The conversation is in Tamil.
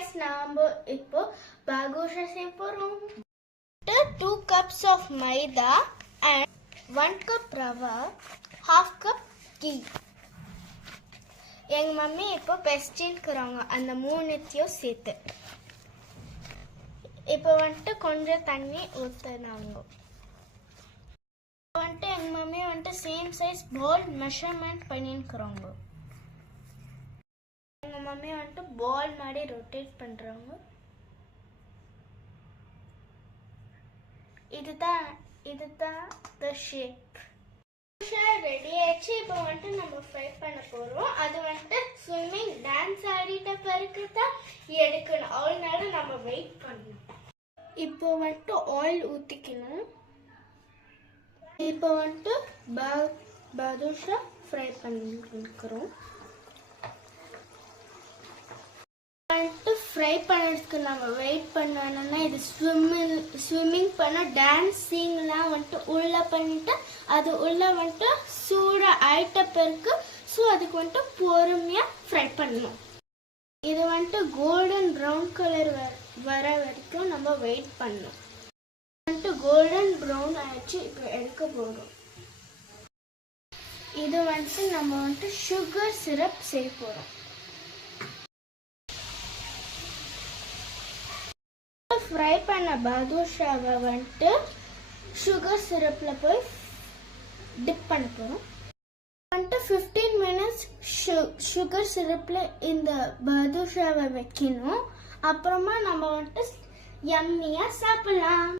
guys, நாம இப்போ பாதுஷா செய்ய போறோம். 2 cups of maida and 1 cup rava, half cup ghee. எங்க மம்மி இப்போ பெஸ்டின்க்குறாங்க அந்த மூணுத்தையும் சேர்த்து. இப்போ வந்துட்டு கொஞ்சம் தண்ணி ஊற்றுனாங்க. வந்துட்டு எங்கள் மம்மி வந்துட்டு சேம் சைஸ் பால் மெஷர்மெண்ட் பண்ணின்னுக்குறாங்க. எங்கள் மம்மி வந்துட்டு பால் மாதிரி ரொட்டேட் பண்ணுறாங்க. இதுதான் த ஷேப். ரெடி ஆயிடுச்சு. இப்போ வந்துட்டு நம்ம ஃப்ரை பண்ண போகிறோம். அது வந்துட்டு ஸ்விம்மிங் டான்ஸ் ஆடிட்ட பிறகு தான் எடுக்கணும். அதனால நம்ம வெயிட் பண்ணணும். இப்போ வந்துட்டு ஆயில் ஊற்றிக்கணும். இப்போ வந்துட்டு பாதுஷா ஃப்ரை பண்ணிக்கிறோம். வந்துட்டு ஃப்ரை பண்ணுறதுக்கு நம்ம வெயிட் பண்ணணும்னா இது ஸ்விம்மிங் பண்ண டான்ஸிங்லாம் வந்துட்டு உள்ளே பண்ணிட்டு அது உள்ளே வந்துட்டு சூடாக ஆயிட்ட பிறகு அதுக்கு வந்துட்டு பொறுமையாக ஃப்ரை பண்ணணும். இது வந்துட்டு கோல்டன் ப்ரௌன் கலர் வர வரைக்கும் நம்ம வெயிட் பண்ணணும். வந்துட்டு கோல்டன் ப்ரௌன் ஆயிடுச்சு. இப்போ எடுக்க போகிறோம். இது வந்துட்டு நம்ம வந்துட்டு சுகர் சிரப் செய்ய போகிறோம். ஃப்ரை பண்ண பாதுஷாவை வந்துட்டு சுகர் சிரப்பில் போய் டிப் பண்ண போகிறோம். வந்துட்டு 15 minutes சுகர் சிரப்பில் இந்த பாதுஷாவை வைக்கணும். அப்புறமா நம்ம வந்துட்டு யம்மியாக சாப்பிடலாம்.